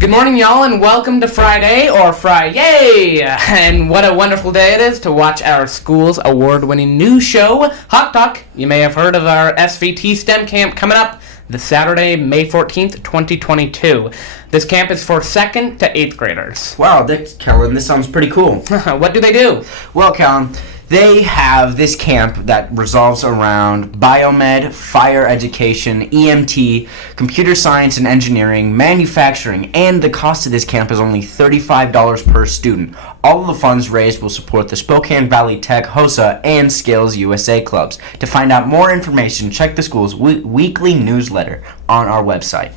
Good morning, y'all, and welcome to Friday, or Fry-yay! And what a wonderful day it is to watch our school's award-winning new show, Hawk Talk. You may have heard of our SVT STEM camp coming up this Saturday, May 14th, 2022. This camp is for 2nd to 8th graders. Wow, Kellen, this sounds pretty cool. What do they do? Well, Kellen, they have this camp that revolves around biomed, fire education, EMT, computer science and engineering, manufacturing, and the cost of this camp is only $35 per student. All of the funds raised will support the Spokane Valley Tech, HOSA, and Scales USA clubs. To find out more information, check the school's weekly newsletter on our website.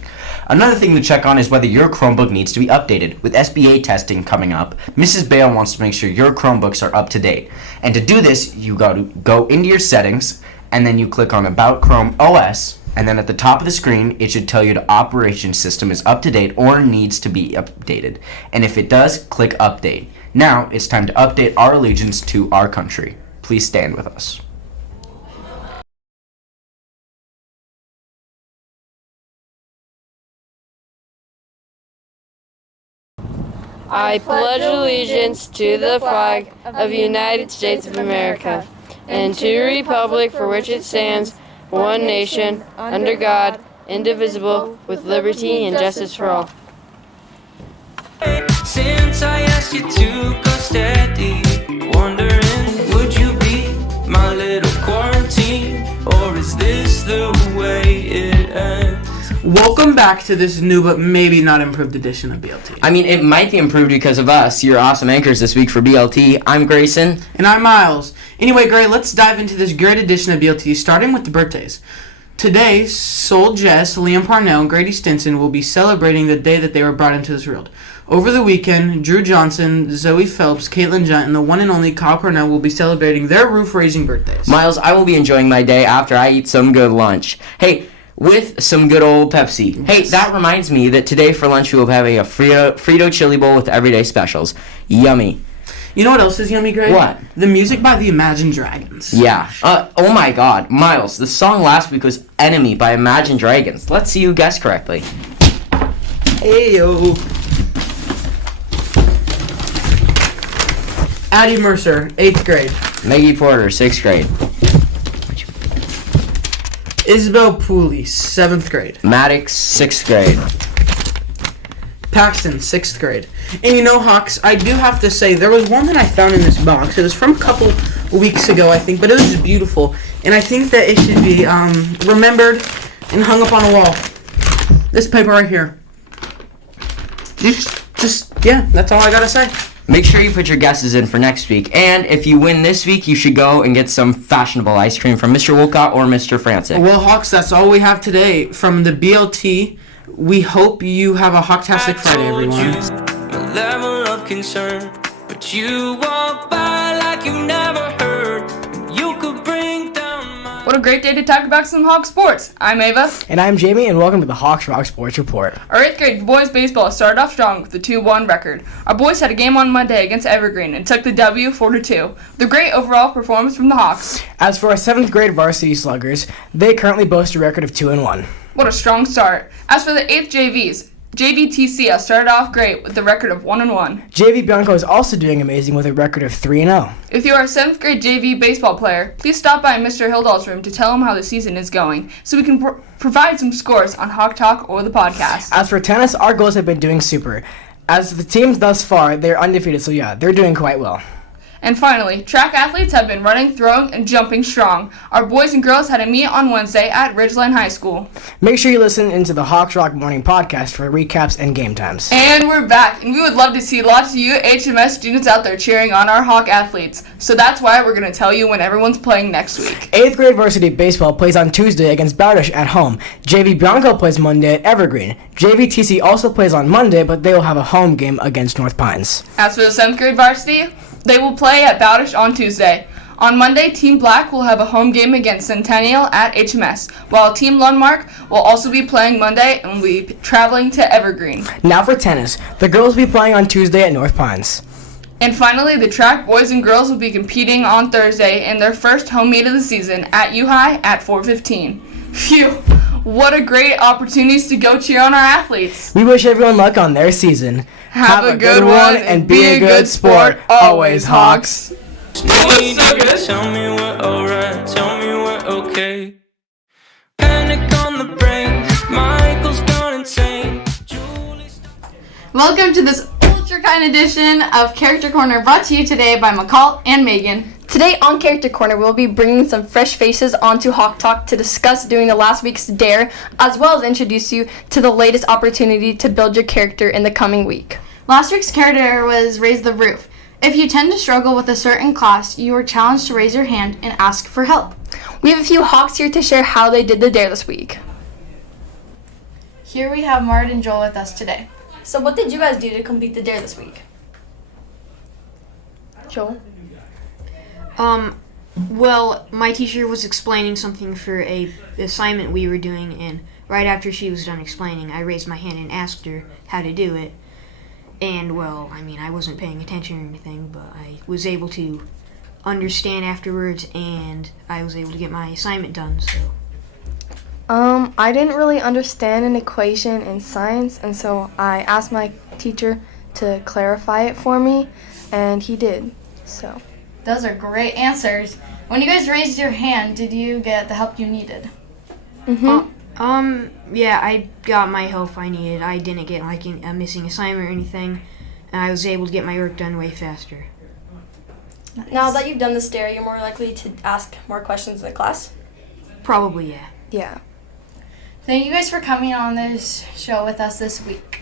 Another thing to check on is whether your Chromebook needs to be updated. With SBA testing coming up, Mrs. Bale wants to make sure your Chromebooks are up to date. And to do this, you got to go into your settings, and then you click on About Chrome OS, and then at the top of the screen, it should tell you the operation system is up to date or needs to be updated. And if it does, click Update. Now, it's time to update our allegiance to our country. Please stand with us. I pledge allegiance to the flag of the United States of America and to the republic for which it stands, one nation, under God, indivisible, with liberty and justice for all. Since I asked you to go steady, wondering, would you be my little quarantine, or is this the way it ends? Welcome back to this new but maybe not improved edition of BLT. I mean, it might be improved because of us, your awesome anchors this week for BLT. I'm Grayson. And I'm Miles. Anyway, Gray, let's dive into this great edition of BLT, starting with the birthdays. Today, Sol Jess, Liam Parnell, and Grady Stinson will be celebrating the day that they were brought into this world. Over the weekend, Drew Johnson, Zoe Phelps, Caitlin Junt, and the one and only Kyle Cornell will be celebrating their roof-raising birthdays. Miles, I will be enjoying my day after I eat some good lunch. Hey, with some good old Pepsi. Yes. Hey, that reminds me that today for lunch we will be having a Frito chili bowl with everyday specials. Yummy. You know what else is yummy, Greg? What? The music by the Imagine Dragons. Yeah. Oh my god. Miles, the song last week was Enemy by Imagine Dragons. Let's see who guessed correctly. Ayo. Addie Mercer, 8th grade. Maggie Porter, 6th grade. Isabel Pooley, 7th grade. Maddox, 6th grade. Paxton, 6th grade. And you know, Hawks, I do have to say, there was one that I found in this box. It was from a couple weeks ago, I think, but it was just beautiful. And I think that it should be remembered and hung up on a wall. This paper right here. Yeah, that's all I gotta say. Make sure you put your guesses in for next week. And if you win this week, you should go and get some fashionable ice cream from Mr. Wolcott or Mr. Francis. Well, Hawks, that's all we have today from the BLT. We hope you have a Hawktastic Friday, everyone. A level of concern, but you walk by like you never heard. You could bring down my... What a great day to talk about some Hawk sports. I'm Ava. And I'm Jamie, and welcome to the Hawks Rock Sports Report. Our 8th grade boys baseball started off strong with a 2-1 record. Our boys had a game on Monday against Evergreen and took the W 4-2. The great overall performance from the Hawks. As for our 7th grade varsity sluggers, they currently boast a record of 2-1. What a strong start. As for the 8th JVs, JVTC started off great with a record of 1-1. JV Bianco is also doing amazing with a record of 3-0. If you are a 7th grade JV baseball player, please stop by Mr. Hildahl's room to tell him how the season is going, so we can provide some scores on Hawk Talk or the podcast. As for tennis, our girls have been doing super. As the teams thus far, they're undefeated, so yeah, they're doing quite well. And finally, track athletes have been running, throwing, and jumping strong. Our boys and girls had a meet on Wednesday at Ridgeline High School. Make sure you listen into the Hawks Rock Morning Podcast for recaps and game times. And we're back, and we would love to see lots of you HMS students out there cheering on our Hawk athletes. So that's why we're going to tell you when everyone's playing next week. 8th grade varsity baseball plays on Tuesday against Bowdish at home. JV Bianco plays Monday at Evergreen. JVTC also plays on Monday, but they will have a home game against North Pines. As for the 7th grade varsity, they will play at Bowdish on Tuesday. On Monday, Team Black will have a home game against Centennial at HMS, while Team Lundmark will also be playing Monday and will be traveling to Evergreen. Now for tennis. The girls will be playing on Tuesday at North Pines. And finally, the track boys and girls will be competing on Thursday in their first home meet of the season at U-High at 4:15. Phew, what a great opportunities to go cheer on our athletes. We wish everyone luck on their season. Have a good one and be a good sport. Always, Hawks. Need you to tell me we're alright, tell me we're okay. Panic on the brain, Michael's gone insane. Julie's Welcome to this ultra kind edition of Character Corner, brought to you today by McCall and Megan. Today on Character Corner, we'll be bringing some fresh faces onto Hawk Talk to discuss doing the last week's dare, as well as introduce you to the latest opportunity to build your character in the coming week. Last week's character was Raise the Roof. If you tend to struggle with a certain class, you are challenged to raise your hand and ask for help. We have a few Hawks here to share how they did the dare this week. Here we have Mart and Joel with us today. So what did you guys do to complete the dare this week? Joel? Well, my teacher was explaining something for a assignment we were doing, and right after she was done explaining, I raised my hand and asked her how to do it. And, well, I mean, I wasn't paying attention or anything, but I was able to understand afterwards, and I was able to get my assignment done, so. I didn't really understand an equation in science, and so I asked my teacher to clarify it for me, and he did, so. Those are great answers. When you guys raised your hand, did you get the help you needed? Yeah, I got my help I needed. I didn't get, like, a missing assignment or anything, and I was able to get my work done way faster. Nice. Now that you've done this dare, you're more likely to ask more questions in the class? Probably, yeah. Yeah. Thank you guys for coming on this show with us this week.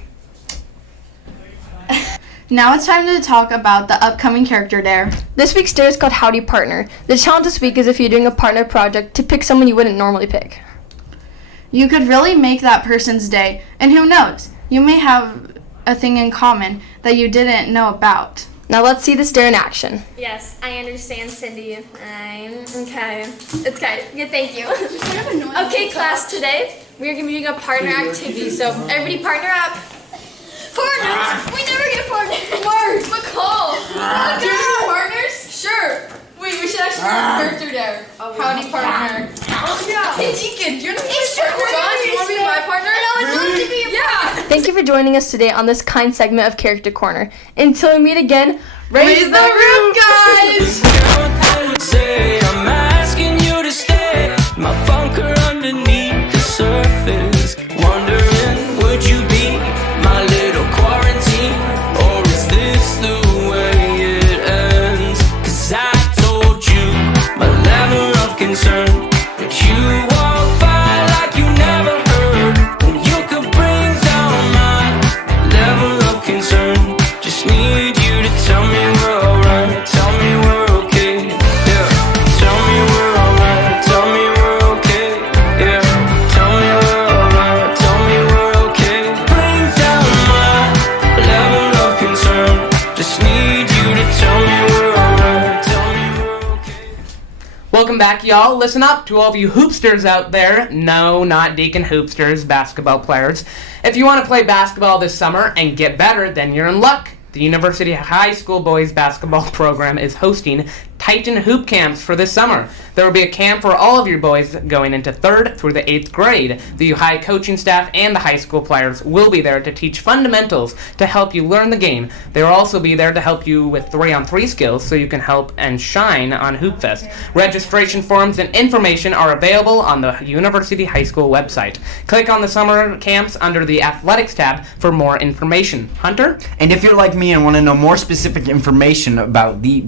Now it's time to talk about the upcoming character dare. This week's dare is called Howdy Partner. The challenge this week is if you're doing a partner project to pick someone you wouldn't normally pick. You could really make that person's day, and who knows, you may have a thing in common that you didn't know about. Now let's see this dare in action. Yes, I understand, Cindy. Okay. It's okay. Yeah, thank you. Okay, class, today we're going to be doing a partner activity. So everybody partner up. Partners? We never get partners. Mark, McCall. Do you want partners? Sure. Wait, we should actually do a character dare. Howdy, partner. Yeah. Hey, Deacon, do you want to be my partner? John, do you want to be my partner? I would love to be your partner. Thank you for joining us today on this kind segment of Character Corner. Until we meet again, raise the roof, guys! I'm asking you to stay. My bunker underneath the surface. Wondering, would you be my little quarantine? Or is this the way it ends? 'Cause I told you my level of concern, but you walk by like you never heard. And you could bring down my level of concern. Just need you to tell me we're alright, tell me we're okay, yeah. Tell me we're alright, tell me we're okay, yeah. Tell me we're alright, tell me we're okay. Bring down my level of concern. Just need you to tell me we're alright, tell me we're okay. Welcome back, y'all. Listen up to all of you hoopsters out there. No, not Deacon hoopsters, basketball players. If you want to play basketball this summer and get better, then you're in luck. The University High School boys basketball program is hosting Titan Hoop Camps for this summer. There will be a camp for all of your boys going into 3rd through the 8th grade. The U High coaching staff and the high school players will be there to teach fundamentals to help you learn the game. They will also be there to help you with 3-on-3 skills so you can help and shine on Hoop Fest. Registration forms and information are available on the University High School website. Click on the summer camps under the Athletics tab for more information. Hunter? And if you're like me and want to know more specific information about the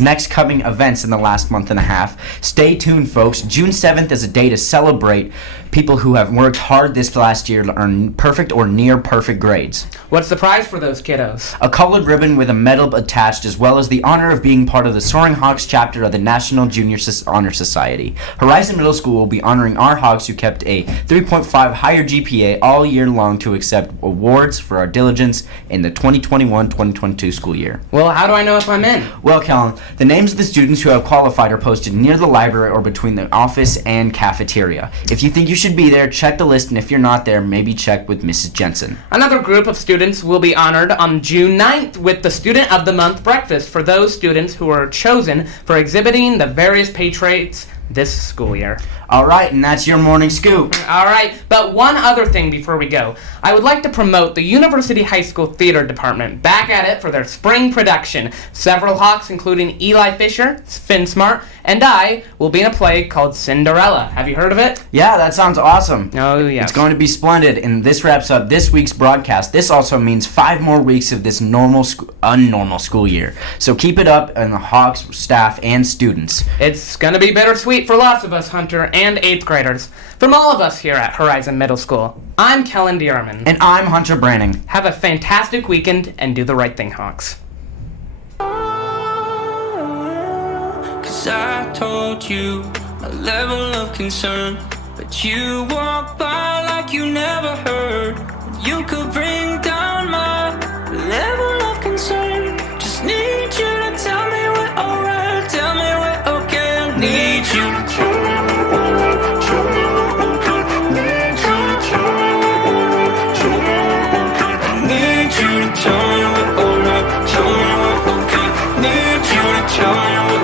next coming events in the last month and a half, stay tuned, folks. June 7th is a day to celebrate people who have worked hard this last year to earn perfect or near perfect grades. What's the prize for those kiddos? A colored ribbon with a medal attached, as well as the honor of being part of the Soaring Hawks chapter of the National Junior Honor Society. Horizon Middle School will be honoring our Hawks who kept a 3.5 higher GPA all year long to accept awards for our diligence in the 2021-2022 school year. Well, how do I know if I'm in? Well, Kellen, the names of the students who have qualified are posted near the library or between the office and cafeteria. If you think you should be there, check the list, and if you're not there, maybe check with Mrs. Jensen. Another group of students will be honored on June 9th with the Student of the Month breakfast for those students who are chosen for exhibiting the various pay traits this school year. All right, and that's your morning scoop. All right, but one other thing before we go. I would like to promote the University High School Theater Department back at it for their spring production. Several Hawks, including Eli Fisher, Finn Smart, and I, will be in a play called Cinderella. Have you heard of it? Yeah, that sounds awesome. Oh, yes. It's going to be splendid, and this wraps up this week's broadcast. This also means 5 more weeks of this unnormal school year. So keep it up, and the Hawks staff and students. It's going to be bittersweet for lots of us, Hunter, and 8th graders. From all of us here at Horizon Middle School, I'm Kellen Dierman. And I'm Hunter Branning. Have a fantastic weekend, and do the right thing, Hawks. 'Cause I told you a level of concern, but you walked by like you never heard. You could bring down my level of concern. Just need you to tell me we're alright. Tell me we're okay. I need you. I need you to tell me we're alright. Tell me we're okay. Need you to tell me we're